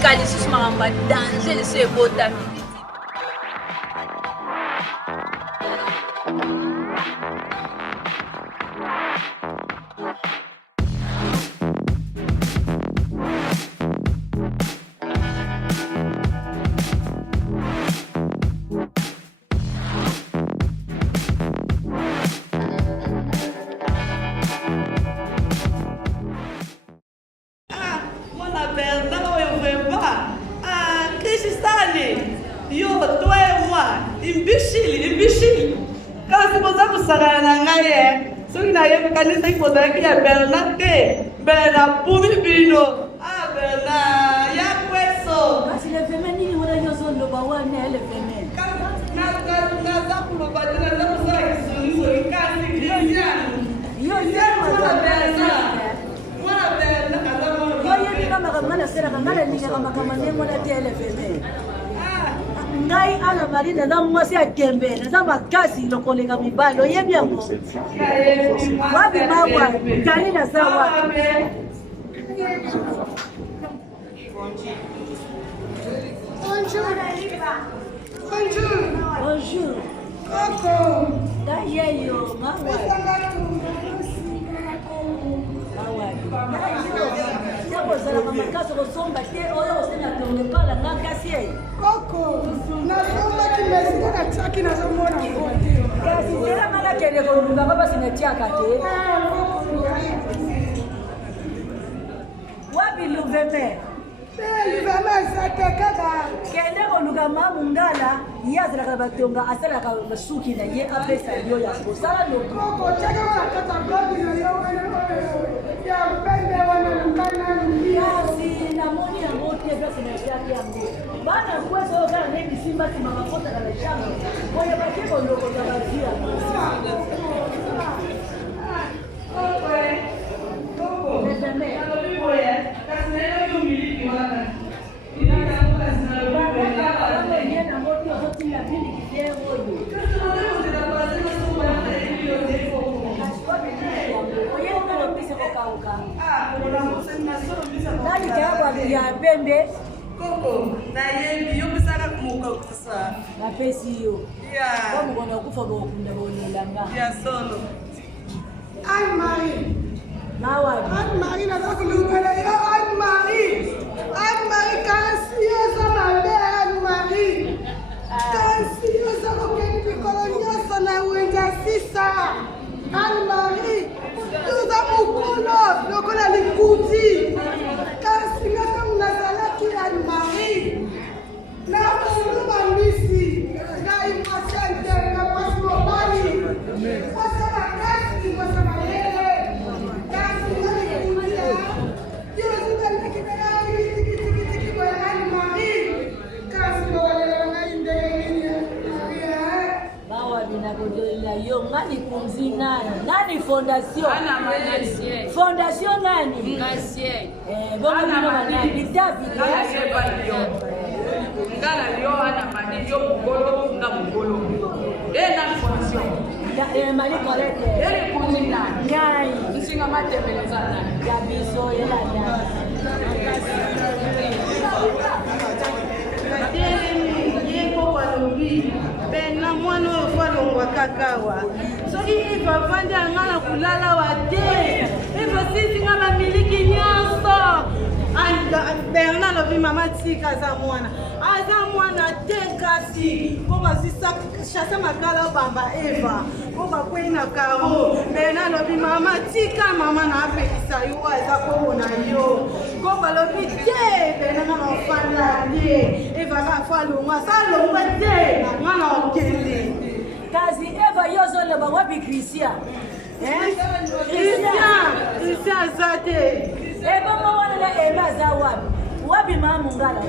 kalisi sous makambo danger de ce botami. Imbecile. Kasi mo sa kusarana nga so inayem kanisa ipoda ki Berna ke Berna Pumipino. Berna ya kweso. Kasi le feminine wala nyo so lo bawa ne le feminine. Na za kulo badina na kusara kisuni so ikasi Christian. Yo wala Berna. Wala Berna kaza mo. Yo kama kama sera kama le linga kama ne mo na tele feminine. Ngai ana marina na mwasi akembe na makasi lokolenga mibalo yebi yango wabi mawa karina sawa bonjour Coco dayeyo mawa Yako zala kama kaso kosomba te oyo osena tonge pala nga kasi ai Coco na somba kimesika na chaki na somona ngote kasi tera mala kende ko lunga baba sinetiaka te wabi luveme luveme satekaka kende ko lunga mamungala yazala ka batonga asala ka basuki na ye apesa yo ya kosala no Coco chaka wa kata godi na yo ya pende wana lukana kasi na moni ya ngote basi na yake yango bana kwezo kana nini simba simama kota na shamba moyo bakiko ndoko za bazia Nani kaya ya pembe Coco na yebi yo bisaka kumuka kusa na pesi yo ya kama kuna kufa bokunda bonelanga ya solo Anne-Marie nawa Anne-Marie na zakulungana yo Anne-Marie kansiyoza mabe Anne-Marie kansiyoza kokeni mikolo nyonso na wenja sisa Anne-Marie tuza mokolo lokola likuti kasi ngaka munazalaki Anne-Marie na mulu bambisi na impatiente na pasi mobali pasa makasi pasa malele kasi ngaka likuti yozukalaki kayaki tikitiki kwa Anne-Marie kasi bawalela ngai ndenge bawa binakodolela yo ngani kumzi nani fondation fondation nani bongo bino banani David ngala yo ana mani yo mugolo nga mugolo na fondation mali kolete ele kunina nyai nsinga matembelezana ya biso yela nyai yeko walobi bena mwana oyo falongwa kakawa soki iva vandi anga na kulala wa te iva sisinga bamiliki nyonso Bernard alobi mama tika aza mwana te kasi mpo bazwisa chase makala obamba eva mpo bakwei na karo Bernard alobi mama tika mama na apekisa yo aza komona yo mpo balobi te Bernard na ofanda ye eva kafo alongwa asa alongwa te nga na okende kasi eva yozoloba wapi Christian Christian aza te ebongo wana na eba aza wapi mamungala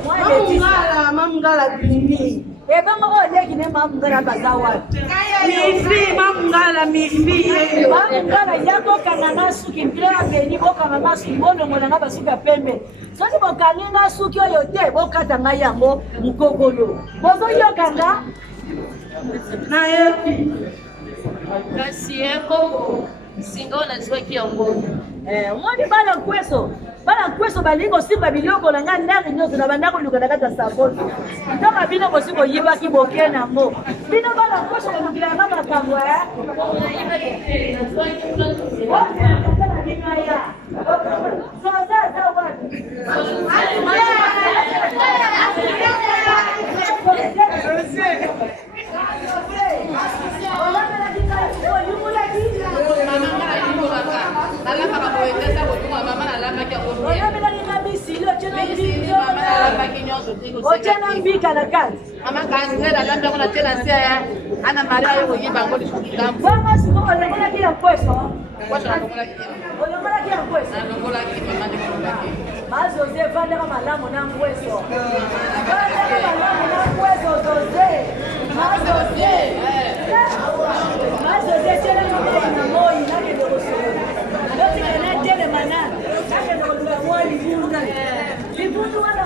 mamungala bimi ebongo oleki ne mamungala baza wapi mifi mamungala mifi mamungala yakokanga na suki mpila abeni bokanga na suki bolongola na basuki ya pembe soki bokangi na suki oyo te bokata ngai yango mokokolo bozoyokanga na yebi kasi ekoko singa unajua kiongozi mwani bala kweso bana kweso balingo simba biloko na nga ndari nyoso na bandako luka na kata saboto ndaka bino bosi boyiba ki bokena ngo bino bana kweso balukila na makambo Ochana mbika na kazi. Ama kazi na lamba kuna tena sia ana Maria yuko yiba ngoli kukambo. Baba siko wala kila pweso. Kwa sababu kuna kile. Wala kila pweso. Ngola kile mande kuna kile. Mazo ze vanda kama lamu na pweso. Vanda kama lamu na pweso zoze. Mazo ze. Mazo ze tena na moi na ndio kusema. Ndio kana tele manana. Ndio ndio kwa libunda. Libundu wala.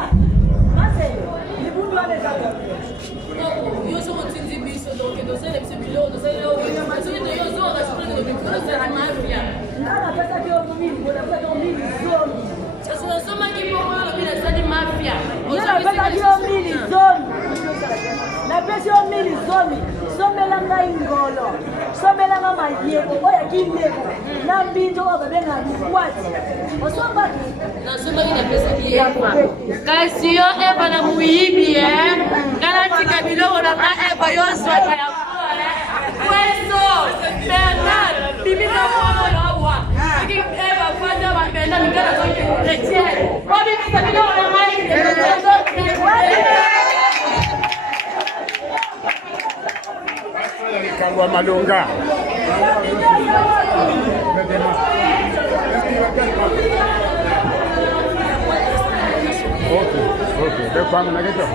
Io sono Tinzi Biso, che dosere se piloto, se io ma se io sono la scuola di piccolo sarà mafia. Nada, pensa che ho domini, buona pensa domini zone. Se sono insomma che può la pena sta di mafia. Nada, pensa che ho domini zone. La pensa ho domini zone. Somela nga ingolo. Somela nga mayeko, oya kindeko. Na mbindo ogabenga kwati. Osomba Na soma ina pesa kiyepa. Kasi yo eba na muibi Kana tika biloko na ka eba yo swata ya kula Kweso, Bernard, bibi na mwana lawa. Iki eba fanda wa Bernard ngana zote retiere. Wabi tika biloko na mali Kalwa Malunga. Okay, de kwangu na kesho.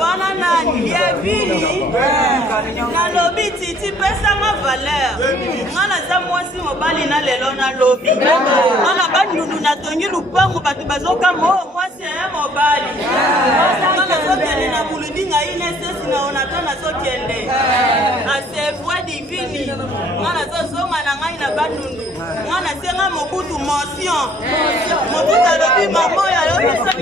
Wana nani ya vini na lobi titi pesa ma valeur ngana za mwasi mobali na lelo na lobi ngana bandundu na tongi lupango batu bazoka mwasi ya mobali ngana zokende na buludinga ine sesi na onata na zokende ase voix divini ngana zozonga na ngai na bandundu ngana senga mokutu motion mokutu alobi mamoya yo pesa